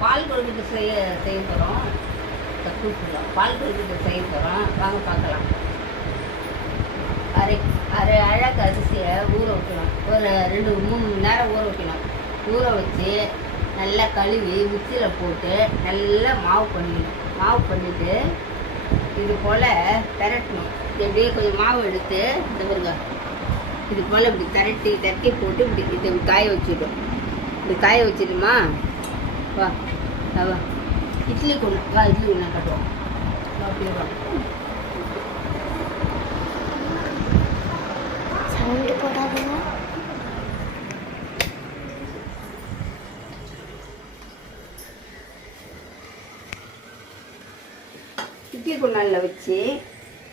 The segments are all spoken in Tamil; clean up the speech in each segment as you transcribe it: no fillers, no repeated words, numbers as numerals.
பால் கொழுக்கட்டை செய்ய போகிறோம். பால் கொழுக்கட்டை செய்ய போகிறோம். வாங்க பார்க்கலாம். அரை அழகு அரிசியை ஊற வைக்கணும். ஒரு 2-3 மணி நேரம் ஊற வைக்கணும். ஊற வச்சு நல்லா கழுவி மிக்சியில் போட்டு நல்லா மாவு பண்ணிவிட்டு இது போல் திரட்டணும். இப்படியே கொஞ்சம் மாவு எடுத்து இந்த பாருங்க, இது போல் இப்படி திரட்டி போட்டு இப்படி இதை காய வச்சுடும். இப்படி காய வச்சிடுமா? வா வா இட்லி கொண்டு வா, இட்லி கொண்டு கட்டுவோம். அப்படியே வா, சவுண்டு போடாதுங்க. இட்லி கொண்டானில் வச்சு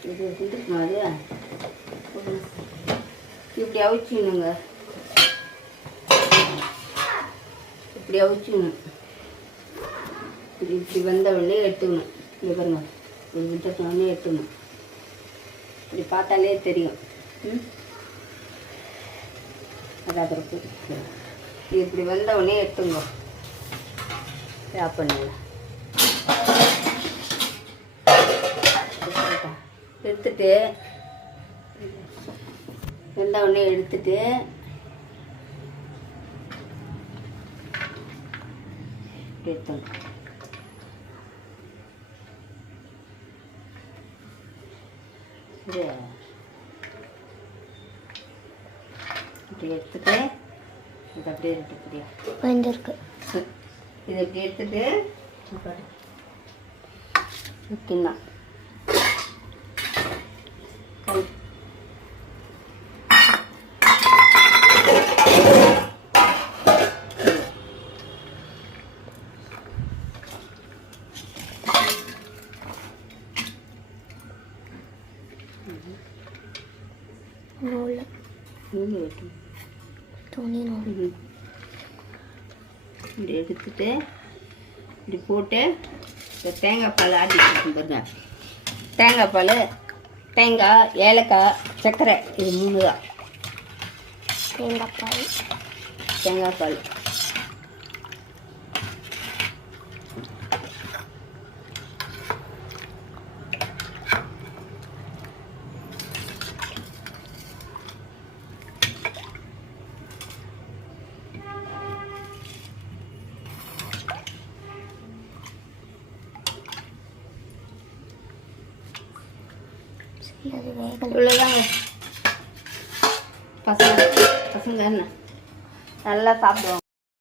இது வந்துருக்குமா? அது இப்படி அவிச்சிடணுங்க. இப்படி அவிச்சிடணும். இப்படி வந்த உடனே எடுத்துக்கணும். இங்கே பாருங்க, இப்படி விட்ட உடனே எடுத்துக்கணும். இப்படி பார்த்தாலே தெரியும். அதாவது இது இப்படி வந்த உடனே எடுத்துங்க. ஆஃப் பண்ணுங்க. எடுத்துட்டு வெந்த உடனே எடுத்துட்டு எடுத்துங்க. இப்படி எடுத்துட்டு இது அப்படியே எடுத்துக்கிறியா? வந்துருக்கு. இதை இப்படி எடுத்துட்டு ஓகேண்ணா. இப்படி எடுத்துட்டு இப்படி போட்டு தேங்காய் பால் ஆட்டி பாருங்க. தேங்காய் பால், தேங்காய், ஏலக்காய், சர்க்கரை, இது 3 தான். தேங்காய் பால் இவ்வளோதாங்க. பசங்க என்ன நல்லா சாப்பிடுவாங்க.